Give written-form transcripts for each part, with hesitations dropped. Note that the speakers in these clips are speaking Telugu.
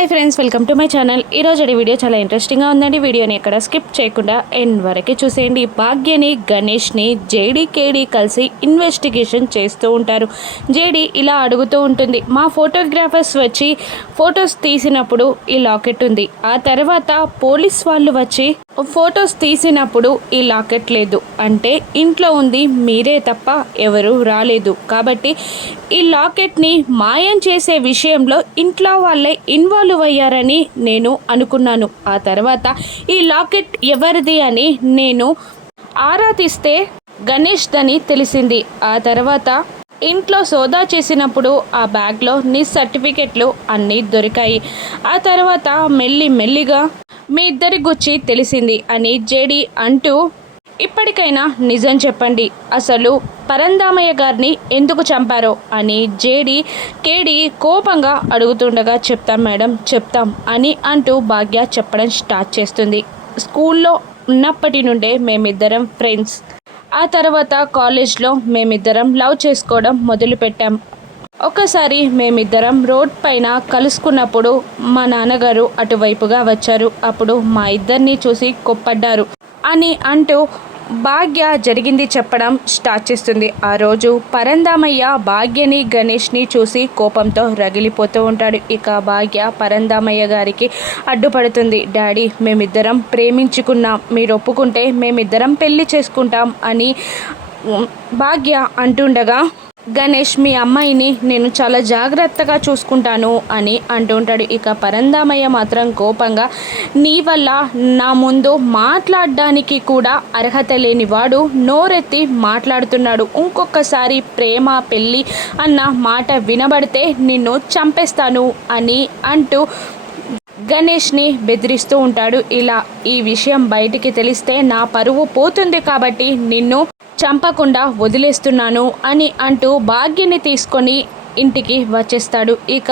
Hi friends, welcome to my channel. ఈరోజు వీడియో చాలా ఇంట్రెస్టింగ్గా ఉందండి. వీడియోని ఎక్కడ స్కిప్ చేయకుండా ఎండ్ వరకు చూసేయండి. భాగ్యని గణేష్ని జేడీ కేడీ కలిసి ఇన్వెస్టిగేషన్ చేస్తూ ఉంటారు. జేడీ ఇలా అడుగుతూ ఉంటుంది, మా ఫోటోగ్రాఫర్స్ వచ్చి ఫొటోస్ తీసినప్పుడు ఈ లాకెట్ ఉంది, ఆ తర్వాత పోలీస్ వాళ్ళు వచ్చి ఫొటోస్ తీసినప్పుడు ఈ లాకెట్ లేదు, అంటే ఇంట్లో ఉంది మీరే తప్ప ఎవరు రాలేదు, కాబట్టి ఈ లాకెట్ని మాయం చేసే విషయంలో ఇంట్లో వాళ్ళే ఇన్వాల్వ్ అయ్యారని నేను అనుకున్నాను. ఆ తర్వాత ఈ లాకెట్ ఎవరిది అని నేను ఆరా తీస్తే గణేష్ దని తెలిసింది. ఆ తర్వాత ఇంట్లో సోదా చేసినప్పుడు ఆ బ్యాగ్లో నీ సర్టిఫికెట్లు అన్నీ దొరికాయి. ఆ తర్వాత మెల్లిగా మీ ఇద్దరి గురించి తెలిసింది అని జేడీ అంటూ, ఇప్పటికైనా నిజం చెప్పండి, అసలు పరందామయ్య గారిని ఎందుకు చంపారో అని కేడీ కోపంగా అడుగుతుండగా, చెప్తాం మేడం చెప్తాం అని అంటూ భాగ్య చెప్పడం స్టార్ట్ చేస్తుంది. స్కూల్లో ఉన్నప్పటి నుండే మేమిద్దరం ఫ్రెండ్స్. ఆ తర్వాత కాలేజ్లో మేమిద్దరం లవ్ చేసుకోవడం మొదలుపెట్టాం. ఒకసారి మేమిద్దరం రోడ్ పైన కలుసుకున్నప్పుడు మా నాన్నగారు అటువైపుగా వచ్చారు. అప్పుడు మా ఇద్దరిని చూసి కోప్పడ్డారు అని అంటూ భాగ్య జరిగింది చెప్పడం స్టార్ట్ చేస్తుంది. ఆ రోజు పరందామయ్య భాగ్యని గణేష్ని చూసి కోపంతో రగిలిపోతూ ఉంటాడు. ఇక భాగ్య పరందామయ్య గారికి అడ్డుపడుతుంది. డాడీ, మేమిద్దరం ప్రేమించుకున్నాం, మీరు ఒప్పుకుంటే మేమిద్దరం పెళ్లి చేసుకుంటాం అని భాగ్య అంటుండగా, గణేష్ మీ అమ్మాయిని నేను చాలా జాగ్రత్తగా చూసుకుంటాను అని అంటుంటాడు. ఇక పరందామయ్య మాత్రం కోపంగా, నీ వల్ల నా ముందు మాట్లాడడానికి కూడా అర్హత లేని వాడు నోరెత్తి మాట్లాడుతున్నాడు, ఇంకొకసారి ప్రేమ పెళ్ళి అన్న మాట వినబడితే నిన్ను చంపేస్తాను అని అంటూ గణేష్ని బెదిరిస్తూ ఉంటాడు. ఇలా ఈ విషయం బయటికి తెలిస్తే నా పరువు పోతుంది, కాబట్టి నిన్ను చంపకుండా వదిలేస్తున్నాను అని అంటూ భాగ్యని తీసుకొని ఇంటికి వచ్చేస్తాడు. ఇక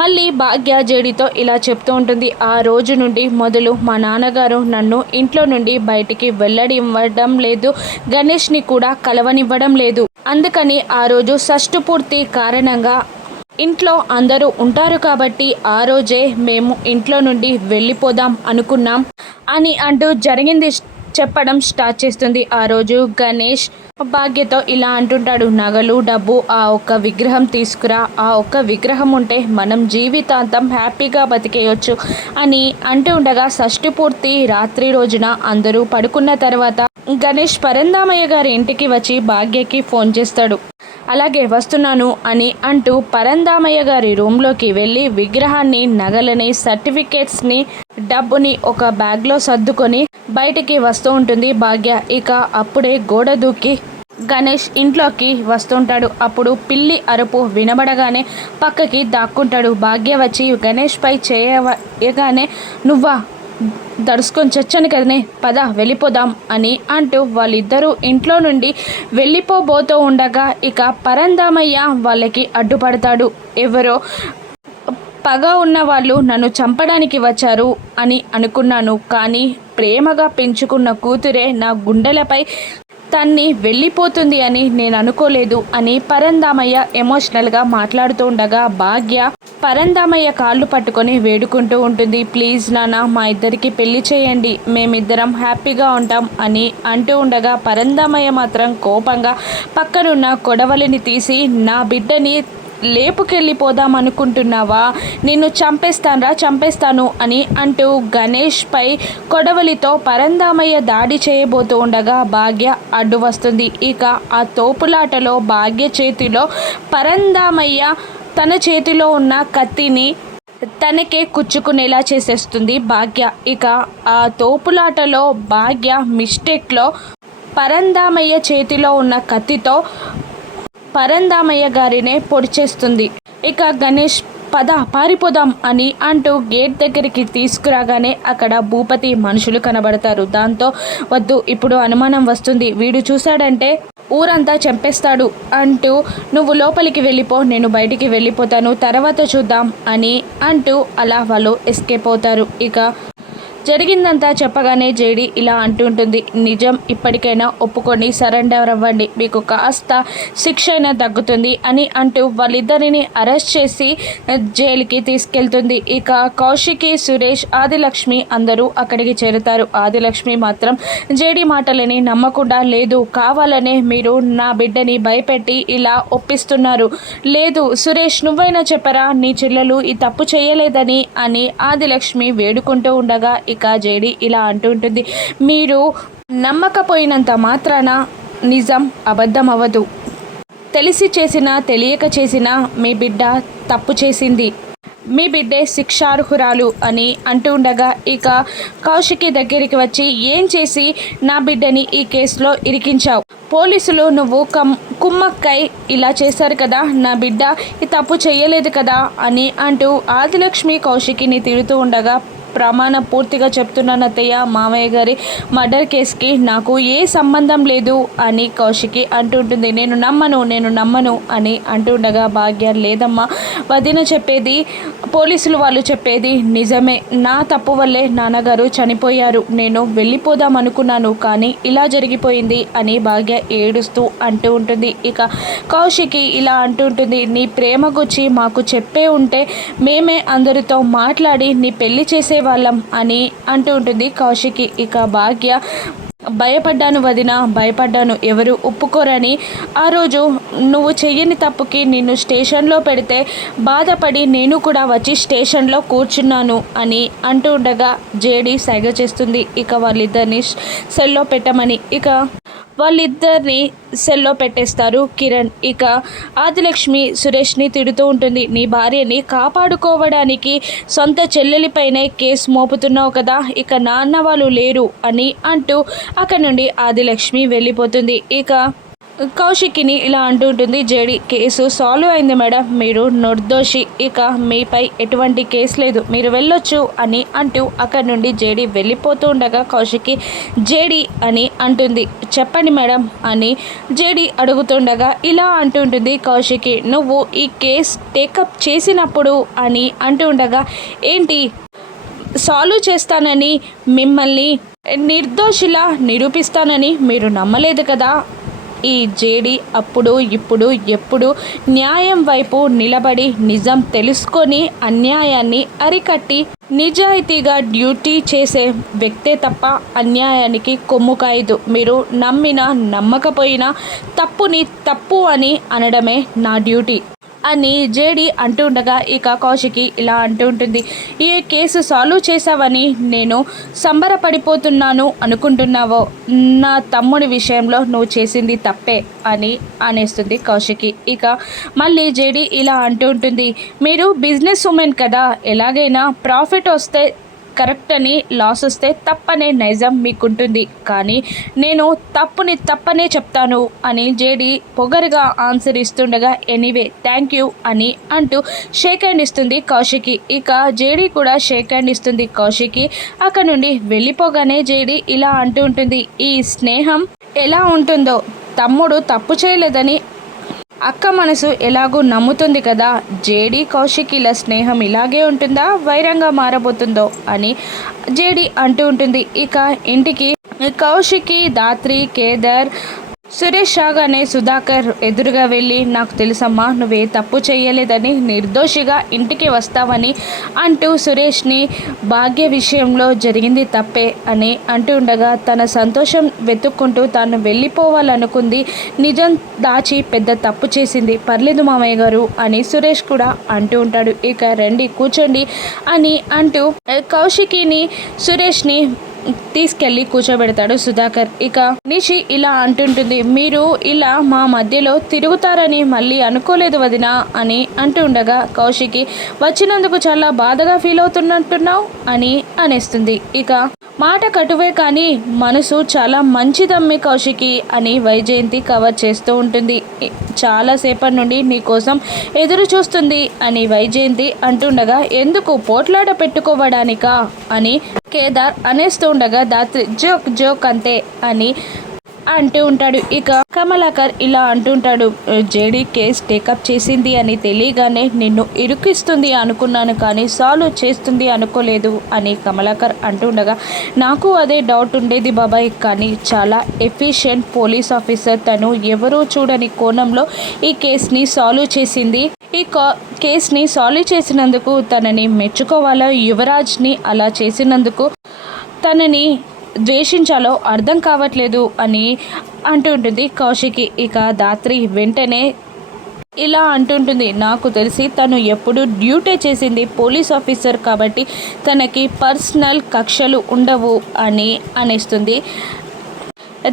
మళ్ళీ భాగ్య జేడీతో ఇలా చెప్తూ ఉంటుంది, ఆ రోజు నుండి మొదలు మా నాన్నగారు నన్ను ఇంట్లో నుండి బయటికి వెళ్ళనివ్వడం లేదు, గణేష్ని కూడా కలవనివ్వడం లేదు. అందుకని ఆ రోజు షష్ఠపూర్తి కారణంగా ఇంట్లో అందరూ ఉంటారు కాబట్టి ఆ రోజే మేము ఇంట్లో నుండి వెళ్ళిపోదాం అనుకున్నాం అని అంటూ జరిగింది చెప్పడం స్టార్ట్ చేస్తుంది. ఆ రోజు గణేష్ భాగ్యతో ఇలా అంటుంటాడు, నగలు డబ్బు ఆ ఒక్క విగ్రహం తీసుకురా, ఆ ఒక్క విగ్రహం ఉంటే మనం జీవితాంతం హ్యాపీగా బతికేయొచ్చు అని అంటూ ఉండగా, షష్ఠి పూర్తి రాత్రి రోజున అందరూ పడుకున్న తర్వాత గణేష్ పరందామయ్య గారి ఇంటికి వచ్చి భాగ్యకి ఫోన్ చేస్తాడు. అలాగే వస్తున్నాను అని అంటూ పరందామయ్య గారి రూమ్లోకి వెళ్ళి విగ్రహాన్ని, నగలని, సర్టిఫికేట్స్ని, డబ్బుని ఒక బ్యాగ్లో సర్దుకొని బయటికి వస్తూ ఉంటుంది భాగ్య. ఇక అప్పుడే గోడ దూకి గణేష్ ఇంట్లోకి వస్తుంటాడు. అప్పుడు పిల్లి అరుపు వినబడగానే పక్కకి దాక్కుంటాడు. భాగ్య వచ్చి గణేష్ పై చేయగానే, నువ్వా, దడుచుకొని చచ్చాను కదనే, పద వెళ్ళిపోదాం అని అంటూ వాళ్ళిద్దరూ ఇంట్లో నుండి వెళ్ళిపోబోతూ ఉండగా ఇక పరందామయ్య వాళ్ళకి అడ్డుపడతాడు. ఎవరో పగ ఉన్న వాళ్ళు నన్ను చంపడానికి వచ్చారు అని అనుకున్నాను, కానీ ప్రేమగా పెంచుకున్న కూతురే నా గుండెలపై తన్ని వెళ్ళిపోతుంది అని నేను అనుకోలేదు అని పరందామయ్య ఎమోషనల్గా మాట్లాడుతూ ఉండగా భాగ్య పరందామయ్య కాళ్ళు పట్టుకొని వేడుకుంటూ ఉంటుంది, ప్లీజ్ నాన్న, మా ఇద్దరికి పెళ్లి చేయండి, మేమిద్దరం హ్యాపీగా ఉంటాం అని అంటూ ఉండగా పరందామయ్య మాత్రం కోపంగా పక్కనున్న కొడవలిని తీసి, నా బిడ్డని లేపుకెళ్ళిపోదాం అనుకుంటున్నావా, నిన్ను చంపేస్తాను అని అంటూ గణేష్ పై కొడవలితో పరందామయ్య దాడి చేయబోతూ ఉండగా భాగ్య అడ్డు వస్తుంది. ఇక ఆ తోపులాటలో భాగ్య చేతిలో పరందామయ్య తన చేతిలో ఉన్న కత్తిని తనకే కుచ్చుకునేలా చేసేస్తుంది భాగ్య. ఇక ఆ తోపులాటలో భాగ్య మిస్టేక్లో పరందామయ్య చేతిలో ఉన్న కత్తితో పరందామయ్య గారినే పొడిచేస్తుంది. ఇక గణేష్ పద పారిపోదాం అని అంటూ గేట్ దగ్గరికి తీసుకురాగానే అక్కడ భూపతి మనుషులు కనబడతారు. దాంతో వద్దు, ఇప్పుడు అనుమానం వస్తుంది, వీడు చూశాడంటే ఊరంతా చంపేస్తాడు అంటూ, నువ్వు లోపలికి వెళ్ళిపో, నేను బయటికి వెళ్ళిపోతాను, తర్వాత చూద్దాం అని అంటూ అలా వాళ్ళు ఎస్కేప్ అవుతారు. ఇక జరిగిందంతా చెప్పగానే జేడి ఇలా అంటుంటుంది, నిజం ఇప్పటికైనా ఒప్పుకొని సరెండర్ అవ్వండి, మీకు కాస్త శిక్ష అయినా తగ్గుతుంది అని అంటూ వాళ్ళిద్దరిని అరెస్ట్ చేసి జైలుకి తీసుకెళ్తుంది. ఇక కౌశికి, సురేష్, ఆదిలక్ష్మి అందరూ అక్కడికి చేరుతారు. ఆదిలక్ష్మి మాత్రం జేడి మాటలని నమ్మకుండా, లేదు కావాలనే మీరు నా బిడ్డని భయపెట్టి ఇలా ఒప్పిస్తున్నారు, లేదు సురేష్ నువ్వైనా చెప్పరా నీ చెల్లెలు ఈ తప్పు చేయలేదని అని ఆదిలక్ష్మి వేడుకుంటూ ఉండగా ఇక జేడి ఇలా అంటూ ఉంటుంది, మీరు నమ్మకపోయినంత మాత్రాన నిజం అబద్ధం అవ్వదు, తెలిసి చేసినా తెలియక చేసినా మీ బిడ్డ తప్పు చేసింది, మీ బిడ్డే శిక్షార్హురాలు అని అంటూ ఉండగా ఇక కౌశికి దగ్గరికి వచ్చి, ఏం చేసి నా బిడ్డని ఈ కేసులో ఇరికించావు, పోలీసులు నువ్వు కుమ్మక్కై ఇలా చేశారు కదా, నా బిడ్డ ఈ తప్పు చేయలేదు కదా అని అంటూ ఆదిలక్ష్మి కౌశికిని తిడుతూ ఉండగా, ప్రమాణ పూర్తిగా చెప్తున్నాను అత్తయ్య, మామయ్య గారి మర్డర్ కేసుకి నాకు ఏ సంబంధం లేదు అని కౌశికి అంటుంటుంది. నేను నమ్మను అని అంటుండగా భాగ్య, లేదమ్మా వదిన చెప్పేది, పోలీసులు వాళ్ళు చెప్పేది నిజమే, నా తప్పు వల్లే నాన్నగారు చనిపోయారు, నేను వెళ్ళిపోదాం అనుకున్నాను కానీ ఇలా జరిగిపోయింది అని భాగ్య ఏడుస్తూ అంటూ ఉంటుంది. ఇక కౌశికి ఇలా అంటుంటుంది, నీ ప్రేమ గురించి మాకు చెప్పే ఉంటే మేమే అందరితో మాట్లాడి నీ పెళ్లి చేసే వాళ్ళం అని అంటూ ఉంటుంది కౌశికి. ఇక భాగ్య, భయపడ్డాను వదిన, భయపడ్డాను, ఎవరు ఒప్పుకోరని, ఆ రోజు నువ్వు చెయ్యని తప్పుకి నిన్ను స్టేషన్లో పెడితే బాధపడి నేను కూడా వచ్చి స్టేషన్లో కూర్చున్నాను అని అంటూ ఉండగా జేడి సైగ చేస్తుంది ఇక వాళ్ళిద్దరిని సెల్లో పెట్టమని. ఇక వాళ్ళిద్దరిని సెల్లో పెట్టేస్తారు కిరణ్. ఇక ఆదిలక్ష్మి సురేష్ని తిడుతూ ఉంటుంది, నీ భార్యని కాపాడుకోవడానికి సొంత చెల్లెలిపైనే కేసు మోపుతున్నావు కదా, ఇక నాన్న వాళ్ళు లేరు అని అంటూ అక్కడి నుండి ఆదిలక్ష్మి వెళ్ళిపోతుంది. ఇక కౌశికిని ఇలా అంటుంటుంది, జేడి కేసు సాల్వ్ అయింది మేడం, మీరు నిర్దోషి, ఇక మీపై ఎటువంటి కేసు లేదు, మీరు వెళ్ళొచ్చు అని అంటూ అక్కడి నుండి జేడి వెళ్ళిపోతూ ఉండగా కౌశికి జేడి అని అంటుంది, చెప్పండి మేడం అని జేడి అడుగుతుండగా ఇలా అంటుంటుంది కౌశికి, నువ్వు ఈ కేస్ టేకప్ చేసినప్పుడు అని అంటూ ఉండగా, ఏంటి సాల్వ్ చేస్తానని, మిమ్మల్ని నిర్దోషిలా నిరూపిస్తానని మీరు నమ్మలేదు కదా, ఈ జేడి అప్పుడు ఇప్పుడు ఎప్పుడు న్యాయం వైపు నిలబడి నిజం తెలుసుకొని అన్యాయాన్ని అరికట్టి నిజాయితీగా డ్యూటీ చేసే వ్యక్తే తప్ప అన్యాయానికి కొమ్ము కాయదు, మీరు నమ్మినా నమ్మకపోయినా తప్పుని తప్పు అని అనడమే నా డ్యూటీ అని జేడి అంటూ ఉండగా ఇక కౌశికి ఇలా అంటూ ఉంటుంది, ఈ కేసు సాల్వ్ చేసావని నేను సంబరపడిపోతున్నాను అనుకుంటున్నావో, నా తమ్ముడి విషయంలో నువ్వు చేసింది తప్పే అని అనేస్తుంది కౌశికి. ఇక మళ్ళీ జేడి ఇలా అంటూ ఉంటుంది, మీరు బిజినెస్ ఉమెన్ కదా, ఎలాగైనా ప్రాఫిట్ వస్తే కరెక్ట్ అని, లాస్ వస్తే తప్పనే నైజం మీకుంటుంది, కానీ నేను తప్పనే చెప్తాను అని జేడి పొగరుగా ఆన్సర్ ఇస్తుండగా, ఎనీవే థ్యాంక్ యూ అని అంటూ షేక్ హ్యాండ్ ఇస్తుంది కౌశికి. ఇక జేడి కూడా షేక్ హ్యాండ్ ఇస్తుంది కౌశికి. అక్కడ నుండి వెళ్ళిపోగానే జేడి ఇలా అంటూ ఉంటుంది, ఈ స్నేహం ఎలా ఉంటుందో, తమ్ముడు తప్పు చేయలేదని అక్క మనసు ఎలాగూ నమ్ముతుంది కదా, జేడి కౌశికిల స్నేహం ఇలాగే ఉంటుందా, వైరంగా మారబోతుందో అని జేడి అంటూ ఉంటుంది. ఇక ఇంటికి కౌశికి, దాత్రి, కేదార్, సురేష్ రాగానే సుధాకర్ ఎదురుగా వెళ్ళి, నాకు తెలుసమ్మా నువ్వే తప్పు చేయలేదని, నిర్దోషిగా ఇంటికి వస్తావని అంటూ సురేష్ని భాగ్య విషయంలో జరిగింది తప్పే అని అంటూ ఉండగా తన సంతోషం వెతుక్కుంటూ తాను వెళ్ళిపోవాలనుకుంది, నిజం దాచి పెద్ద తప్పు చేసింది, పర్లేదు మామయ్య గారు అని సురేష్ కూడా అంటూ ఉంటాడు. ఇక రండి కూర్చోండి అని అంటూ కౌశికిని సురేష్ని తీసుకెళ్ళి కూర్చోబెడతాడు సుధాకర్. ఇక నిషి ఇలా అంటుంటుంది, మీరు ఇలా మా మధ్యలో తిరుగుతారని మళ్ళీ అనుకోలేదు వదినా అని అంటూ ఉండగా కౌశికి, వచ్చినందుకు చాలా బాధగా ఫీల్ అవుతున్నట్టున్నావు అని అనేస్తుంది. ఇక మాట కటువే కానీ మనసు చాలా మంచిదమ్మి కౌశికి అని వైజయంతి కవర్ చేస్తూ ఉంటుంది. చాలాసేపటి నుండి నీ కోసం ఎదురు చూస్తుంది అని వైజయంతి అంటుండగా, ఎందుకు పోట్లాడ పెట్టుకోవడానికా అని కేదార్ అనేస్తూ ఉండగా దాత్రి జోక్ అంతే అని అంటూ ఉంటాడు. ఇక కమలాకర్ ఇలా అంటుంటాడు, జేడీ కేస్ టేకప్ చేసింది అని తెలియగానే నిన్ను ఇరుకిస్తుంది అనుకున్నాను కానీ సాల్వ్ చేస్తుంది అనుకోలేదు అని కమలాకర్ అంటుండగా, నాకు అదే డౌట్ ఉండేది బాబాయ్, కానీ చాలా ఎఫిషియెంట్ పోలీస్ ఆఫీసర్, తను ఎవరూ చూడని కోణంలో ఈ కేస్ని సాల్వ్ చేసింది. ఈ కేస్ని సాల్వ్ చేసినందుకు తనని మెచ్చుకోవాలా, యువరాజ్ని అలా చేసినందుకు తనని ద్వేషించాలో అర్థం కావట్లేదు అని అంటుంటుంది కౌశికి. ఇక ధాత్రి వెంటనే ఇలా అంటుంటుంది, నాకు తెలిసి తను ఎప్పుడు డ్యూటీ చేసింది పోలీస్ ఆఫీసర్ కాబట్టి తనకి పర్సనల్ కక్షలు ఉండవు అని అనేస్తుంది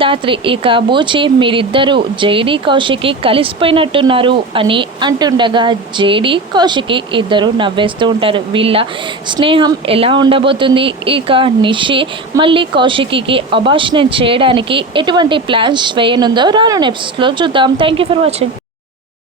ధాత్రి. ఇక బూచి, మీరిద్దరూ జేడీ కౌశికి కలిసిపోయినట్టున్నారు అని అంటుండగా జేడీ కౌశికి ఇద్దరు నవ్వేస్తూ ఉంటారు. వీళ్ళ స్నేహం ఎలా ఉండబోతుంది, ఇక నిషి మళ్ళీ కౌశికి అబార్షన్ చేయడానికి ఎటువంటి ప్లాన్స్ వేయనుందో రానున్న ఎపిసోడ్లో చూద్దాం. Thank you for watching.